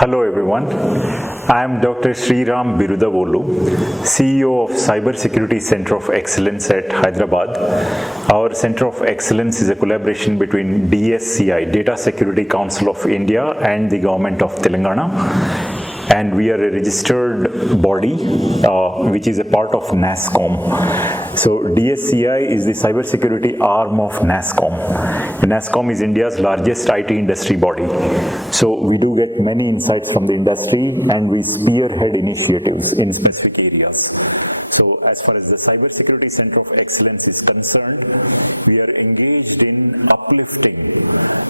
Hello everyone, I am Dr. Sriram Birudavolu, CEO of Cybersecurity Center of Excellence at Hyderabad. Our Center of Excellence is a collaboration between DSCI, Data Security Council of India, and the Govt of Telangana. And we are a registered body which is a part of NASSCOM. So DSCI is the cybersecurity arm of NASSCOM. NASSCOM is India's largest IT industry body. So we do get many insights from the industry and we spearhead initiatives in specific areas. So as far as the Cybersecurity Center of Excellence is concerned, we are engaged in uplifting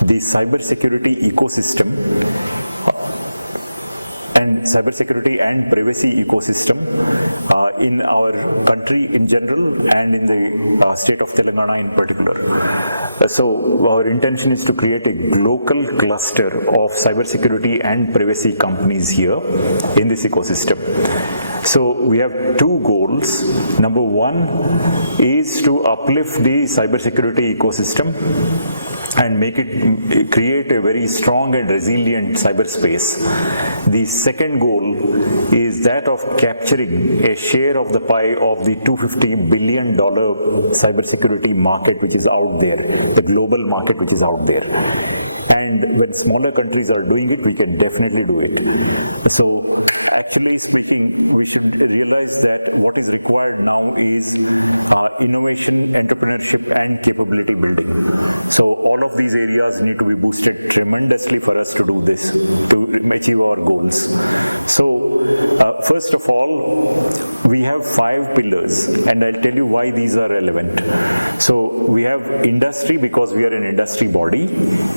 the cybersecurity ecosystem and cybersecurity and privacy ecosystem in our country in general and in the state of Telangana in particular. So our intention is to create a local cluster of cybersecurity and privacy companies here in this ecosystem. So we have two goals. Number one is to uplift the cybersecurity ecosystem and create a very strong and resilient cyberspace. The second goal is that of capturing a share of the pie of the $250 billion cybersecurity market which is out there, the global market which is out there. And when smaller countries are doing it, we can definitely do it. So actually speaking, we should realize that what is required now is innovation, entrepreneurship, and capability building. So all of these areas need to be boosted tremendously for us to do this, to achieve our goals. So first of all, we have 5 pillars, and I'll tell you why these are relevant. So we have industry because we are an industry body,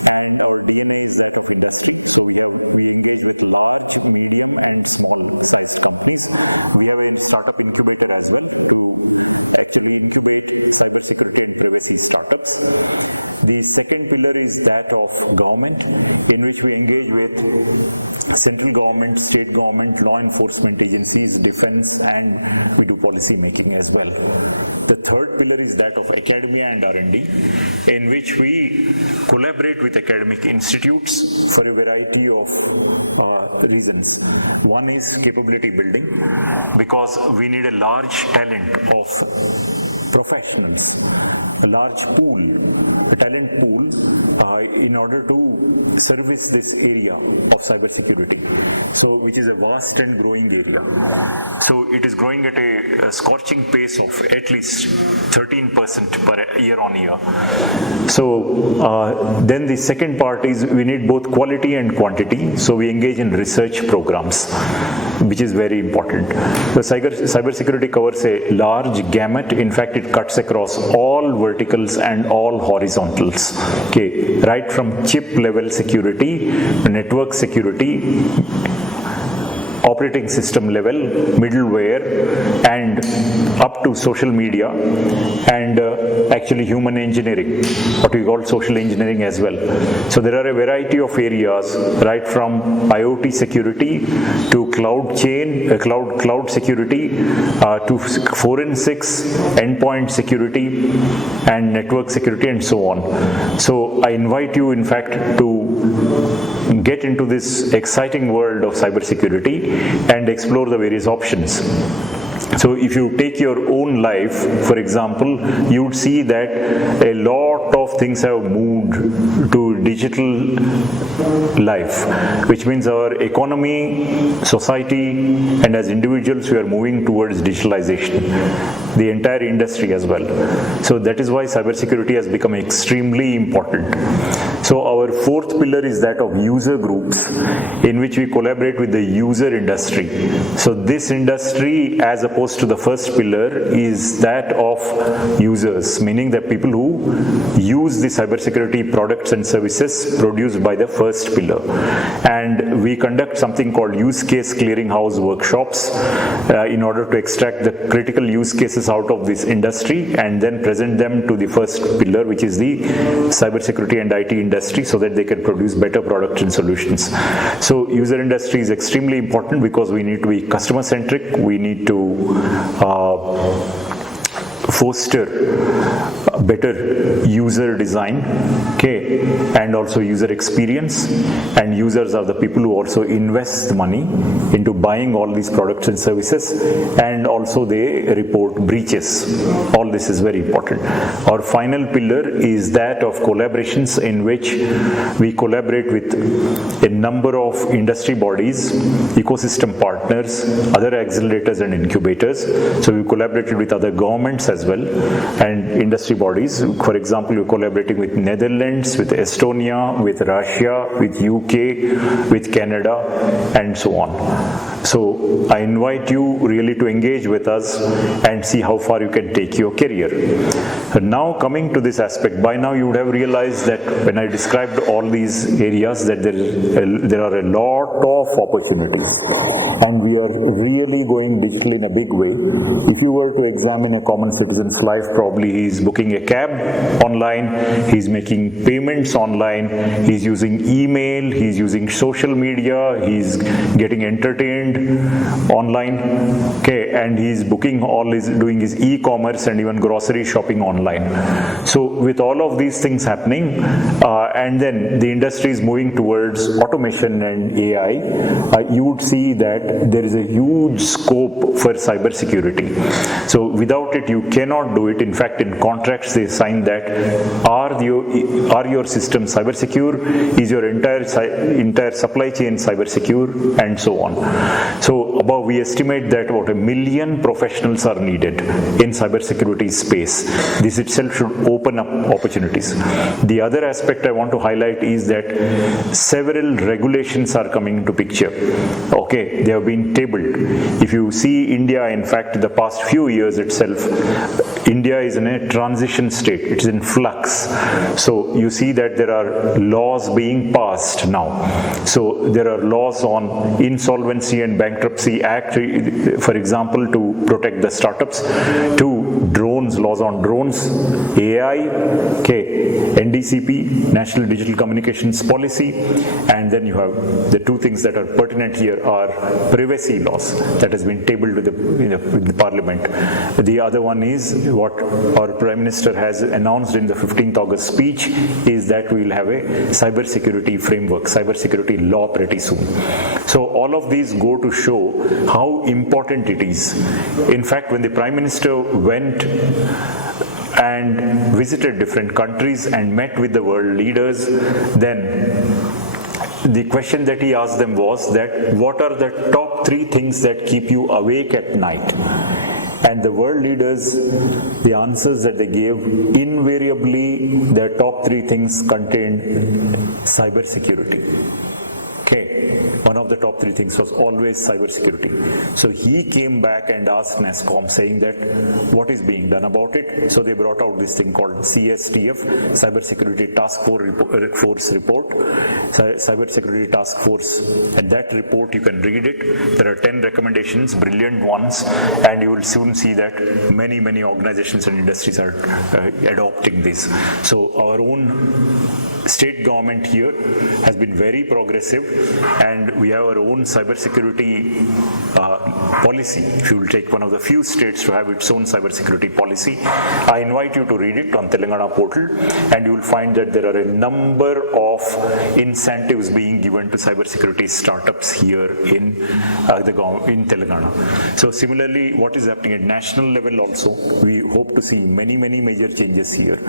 and our DNA is that of industry. So we engage with large, medium, and small sized companies. We have a startup incubator as well to actually incubate cybersecurity and privacy startups. The second pillar is that of government, in which we engage with central government, state government, law enforcement agencies, defense, and we do policy making as well. The third pillar is that of academia and R&D, in which we collaborate with academic institutes for a variety of reasons. One is capability building, because we need a large talent of professionals, a large pool, a talent pool in order to service this area of cybersecurity, so which is a vast and growing area. So it is growing at a scorching pace of at least 13% per year on year. So then the second part is we need both quality and quantity. So we engage in research programs, which is very important. The cybersecurity covers a large gamut. In fact, it cuts across all verticals and all horizontals. Okay, right from chip level security, network security, operating system level, middleware, and up to social media, and actually human engineering, what we call social engineering as well. So there are a variety of areas, right from IoT security to cloud security to forensics, endpoint security, and network security, and so on. So I invite you, in fact, to get into this exciting world of cybersecurity and explore the various options. So if you take your own life, for example, you would see that a lot of things have moved to digital life, which means our economy, society, and as individuals, we are moving towards digitalization, the entire industry as well. So that is why cybersecurity has become extremely important. So our fourth pillar is that of user groups, in which we collaborate with the user industry. So this industry, as opposed to the first pillar, is that of users, meaning the people who use the cybersecurity products and services produced by the first pillar. And we conduct something called use case clearinghouse workshops in order to extract the critical use cases out of this industry and then present them to the first pillar, which is the cybersecurity and IT industry, so that they can produce better products and solutions. So user industry is extremely important because we need to be customer centric, we need to foster better user design, okay, and also user experience, and users are the people who also invest money into buying all these products and services, and also they report breaches. All this is very important. Our final pillar is that of collaborations, in which we collaborate with a number of industry bodies, ecosystem partners, other accelerators and incubators. So we collaborated with other governments as well and industry bodies. For example, we're collaborating with Netherlands, with Estonia, with Russia, with UK, with Canada, and so on. So I invite you really to engage with us and see how far you can take your career. And now coming to this aspect, by now you would have realized that when I described all these areas, that there are a lot of opportunities, and we are really going digital in a big way. If you were to examine a common citizen's life, probably he's booking a cab online, he's making payments online, he's using email, he's using social media, he's getting entertained online, okay, and he's booking doing his e-commerce and even grocery shopping online. So with all of these things happening, and then the industry is moving towards automation and AI, you would see that there is a huge scope for cybersecurity. So without it, you cannot do it. In fact, in contracts they sign that are your systems cyber secure, is your entire supply chain cyber secure, and so on. So above, we estimate that about 1 million professionals are needed in cybersecurity space. This itself should open up opportunities. The other aspect I want to highlight is that several regulations are coming into picture. Okay, they have been tabled. If you see India, in fact, in the past few years itself, India is in a transition state. It's in flux. So you see that there are laws being passed now. So there are laws on Insolvency and Bankruptcy Act, for example, to protect the startups, to drones, laws on drones, AI, okay, NDCP, National Digital Communications Policy, and then you have the two things that are pertinent here are privacy laws that has been tabled with the Parliament. The other one is what our Prime Minister has announced in the 15th August speech, is that we will have a cybersecurity framework, cybersecurity law pretty soon. So all of these go to show how important it is. In fact, when the Prime Minister went and visited different countries and met with the world leaders, then the question that he asked them was that what are the top 3 things that keep you awake at night? And the world leaders, the answers that they gave, invariably their top 3 things contained cybersecurity. Okay, one of the top 3 things was always cybersecurity. So he came back and asked NASSCOM, saying that what is being done about it. So they brought out this thing called CSTF, Cybersecurity Task Force Report, Cybersecurity Task Force. And that report, you can read it. There are 10 recommendations, brilliant ones, and you will soon see that many organizations and industries are adopting this. So our own state government here has been very progressive, and we have our own cybersecurity policy. If you will take one of the few states to have its own cybersecurity policy, I invite you to read it on Telangana portal, and you will find that there are a number of incentives being given to cybersecurity startups here in Telangana. So similarly, what is happening at national level also, we hope to see many major changes here.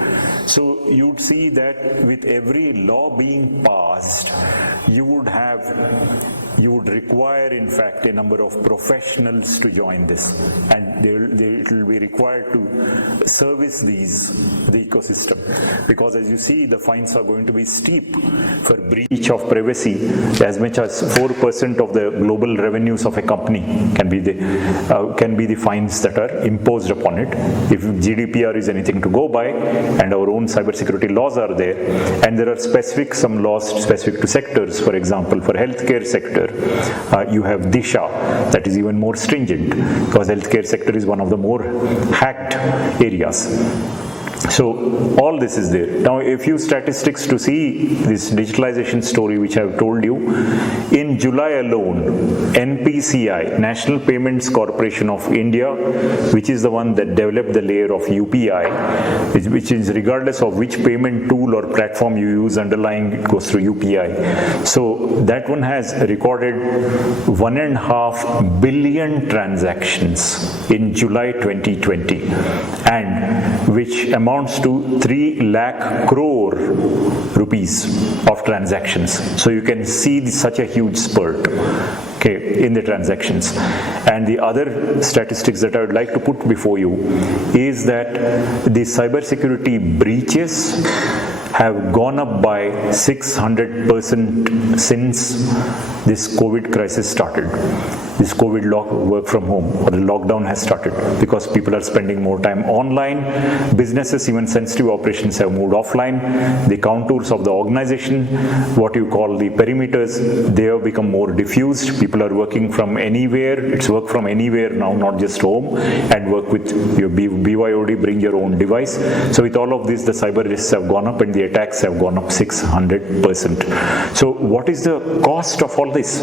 So you would see that with every law being passed, you would require, in fact, a number of professionals to join this, and it will be required to service the ecosystem, because as you see, the fines are going to be steep for breach of privacy. As much as 4% of the global revenues of a company can be the fines that are imposed upon it, if GDPR is anything to go by, and our own cybersecurity laws are there, and there are some laws specific to sectors. For example, for healthcare sector, you have Disha, that is even more stringent, because healthcare sector is one of the more hacked areas. So all this is there. Now a few statistics to see this digitalization story which I have told you. In July alone, NPCI, National Payments Corporation of India, which is the one that developed the layer of UPI, which is regardless of which payment tool or platform you use, underlying it goes through UPI. So that one has recorded 1.5 billion transactions in July 2020, and which amounts to 3 lakh crore rupees of transactions. So you can see such a huge spurt, okay, in the transactions. And the other statistics that I would like to put before you is that the cybersecurity breaches have gone up by 600% since this COVID crisis started. This COVID work from home or the lockdown has started because people are spending more time online. Businesses, even sensitive operations, have moved offline. The contours of the organization, what you call the perimeters, they have become more diffused. People are working from anywhere. It's work from anywhere now, not just home, and work with your BYOD, bring your own device. So with all of this, the cyber risks have gone up and the attacks have gone up 600%. So what is the cost of all this?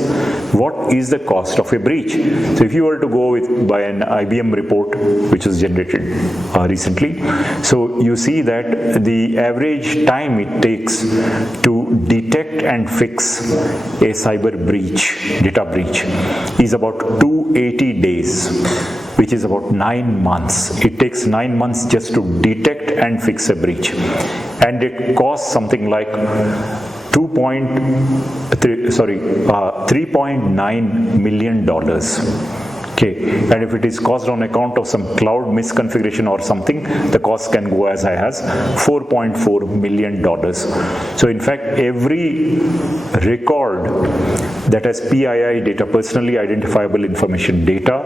What is the cost of a breach? So if you were to go by an IBM report which was generated recently, so you see that the average time it takes to detect and fix a cyber breach, data breach, is about 280 days, which is about 9 months. It takes 9 months just to detect and fix a breach, and it costs something like $3.9 million. Okay, and if it is caused on account of some cloud misconfiguration or something, the cost can go as high as $4.4 million. So in fact, every record that has PII data, personally identifiable information data,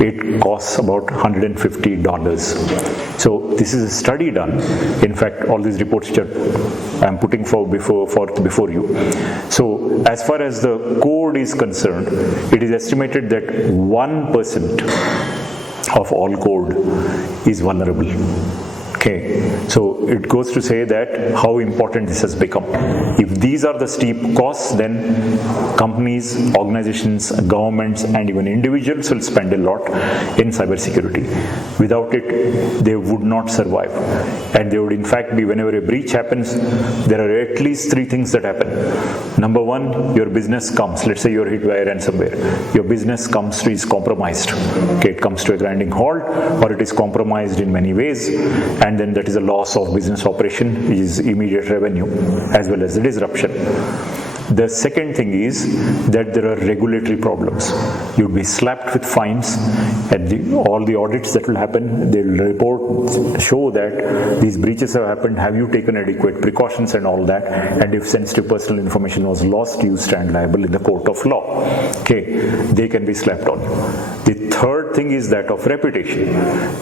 it costs about $150. So this is a study done. In fact, all these reports which I'm putting before you. So as far as the code is concerned, it is estimated that 1% of all code is vulnerable. Okay, so it goes to say that how important this has become. If these are the steep costs, then companies, organizations, governments, and even individuals will spend a lot in cybersecurity. Without it, they would not survive. And they would in fact be, whenever a breach happens, there are at least 3 things that happen. Number 1, your business comes, let's say you're hit by a ransomware. Your business is compromised. Okay, it comes to a grinding halt, or it is compromised in many ways. And then that is a loss of business operation, which is immediate revenue, as well as the disruption. The second thing is that there are regulatory problems. You'll be slapped with fines, and all the audits that will happen, they'll report, show that these breaches have happened, have you taken adequate precautions and all that, and if sensitive personal information was lost, you stand liable in the court of law. Okay, they can be slapped on you. The third thing is that of reputation.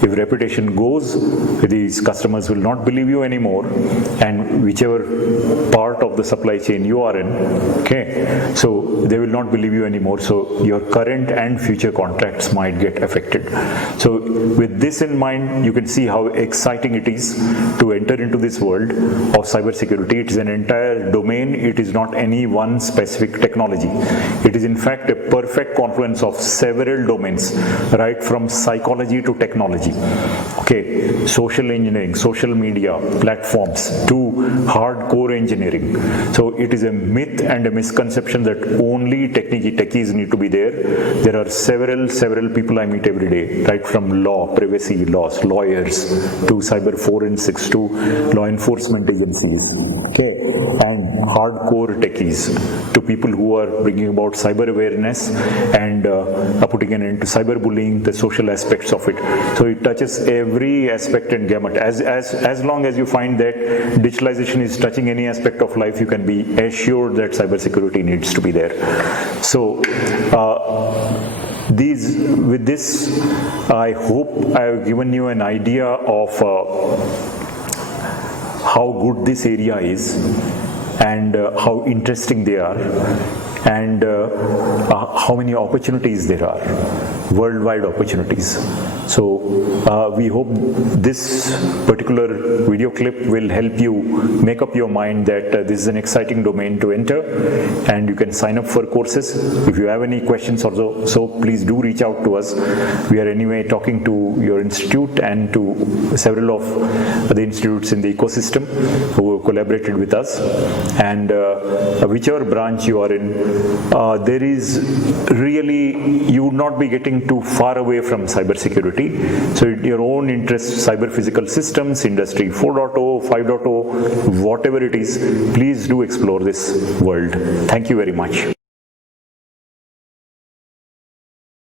If reputation goes, these customers will not believe you anymore, and whichever part of the supply chain you are in, okay, so they will not believe you anymore, so your current and future contracts might get affected. So with this in mind, you can see how exciting it is to enter into this world of cybersecurity. It is an entire domain. It is not any one specific technology. It is in fact a perfect confluence of several domains, right from psychology to technology, okay, social engineering, social media, platforms, to hardcore engineering. So it is a myth and a misconception that only techies need to be there. There are several people I meet every day, right from law, privacy laws, lawyers, to cyber forensics, to law enforcement agencies, okay, and hardcore techies, to people who are bringing about cyber awareness and putting an end to cyberbullying, the social aspects of it. So it touches every aspect and gamut. As long as you find that digitalization is touching any aspect of life, you can be assured that cybersecurity needs to be there. So with this, I hope I have given you an idea of how good this area is, and how interesting they are, and how many opportunities there are, worldwide opportunities. So we hope this particular video clip will help you make up your mind that this is an exciting domain to enter, and you can sign up for courses. If you have any questions or so please do reach out to us. We are anyway talking to your institute and to several of the institutes in the ecosystem who have collaborated with us, and whichever branch you are in, there is really, you would not be getting too far away from cybersecurity. So your own interests, cyber physical systems, industry 4.0, 5.0, whatever it is, please do explore this world. Thank you very much.